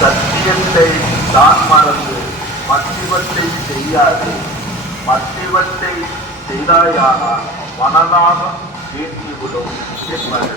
சத்தியத்தை தான் மறந்து மத்திவத்தை செய்யாது. மத்திவத்தை செய்தாயானால் மனநாகம் வீழ்த்திவிடும் என்பது.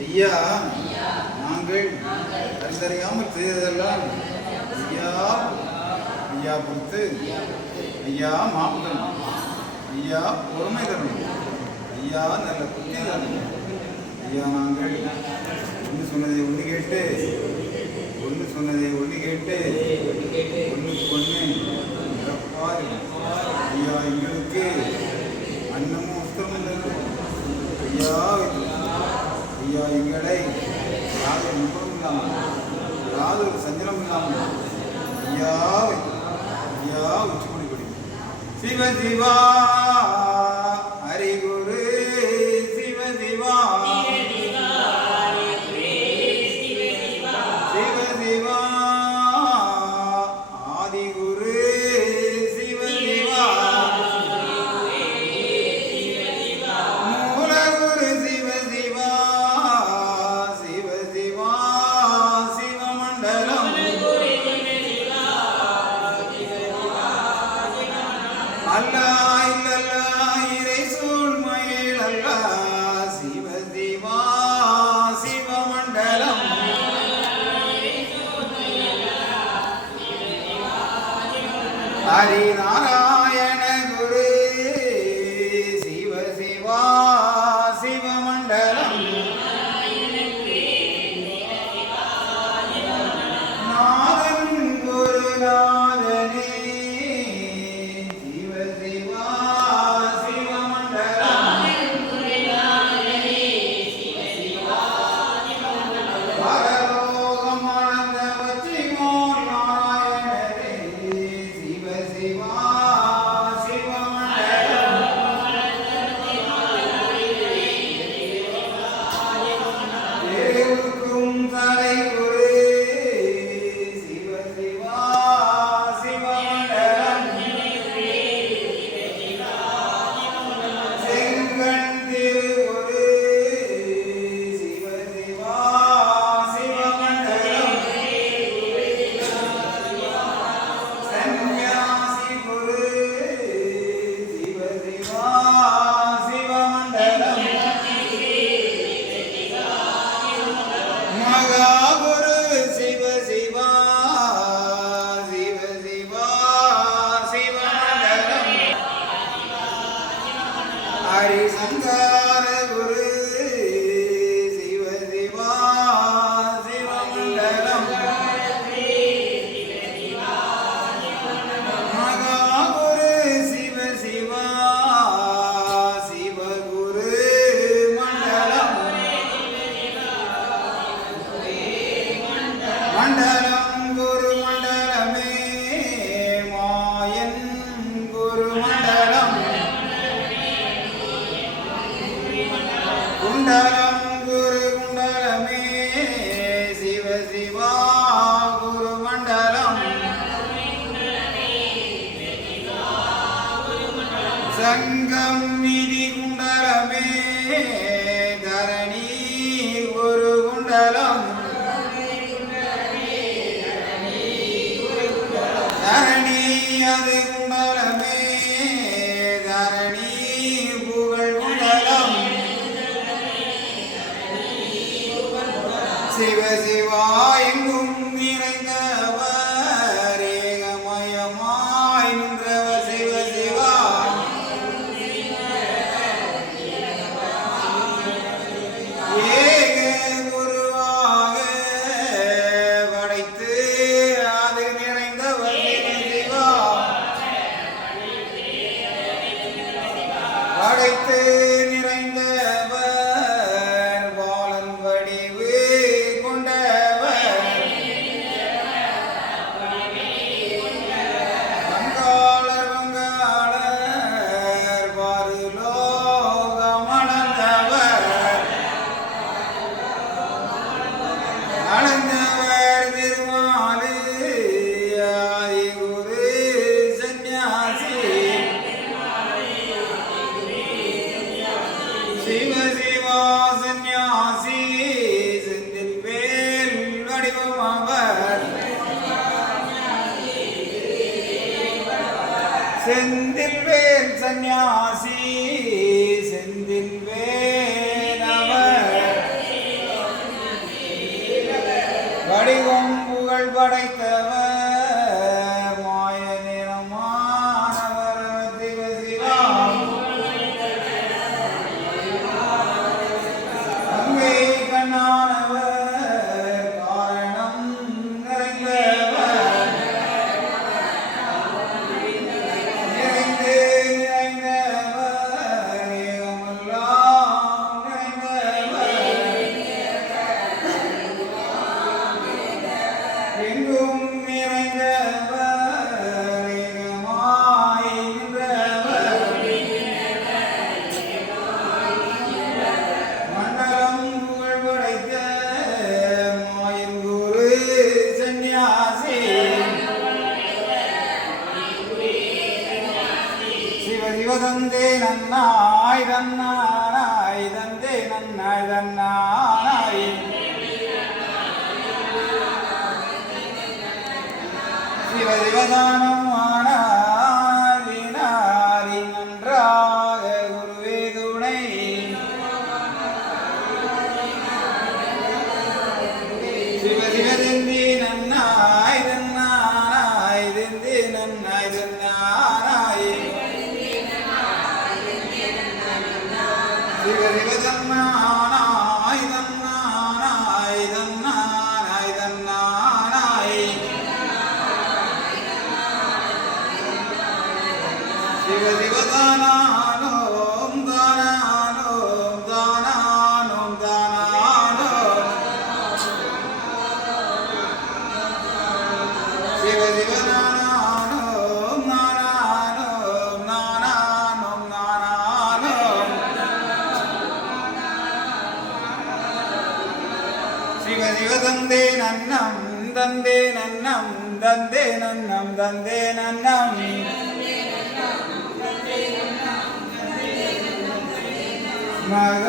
ஐயா நாங்கள் அறிந்தறியாமல் செய்ததெல்லாம் ஐயா ஐயா பொறுத்து ஐயா மாப்புதன் ஐயா பொறுமை தரணும் ஐயா நல்ல புத்தி தரணும் ஐயா நாங்கள் ஒன்று சொன்னதை ஒன்று கேட்டு ஒன்று சொன்னதை ஒன்று கேட்டு ஒன்றுக்கு ஒன்று ஐயா எங்களுக்கு அன்னமும் உத்தமும் தரும். ஐயா எங்களை யாதொரு முகம் இல்லாமல் யாதொரு சஞ்சலம் இல்லாமல் ஐயா ஐயா உச்சி கொடி கொடி. சிவ சிவா. Allah. இறைவா எங்கும் வடிவம் அவர் செந்தில் வேல் சந்நியாசி. ಶಿವದಂದೆ ನನ್ನ ಆಯ್ದನ್ನ ನಾಯ್ದಂದೆ ನನ್ನ ಆಯ್ದನ್ನ ನಾಯಿ ಶಿವ ಶಿವದಾನ శ్రీ గరిగజమ్మా ದಂದೆ ನನ್ನಂ ದಂದೆ ನನ್ನಂ ದಂದೆ ನನ್ನಂ ದಂದೆ ನನ್ನಂ ಮಗ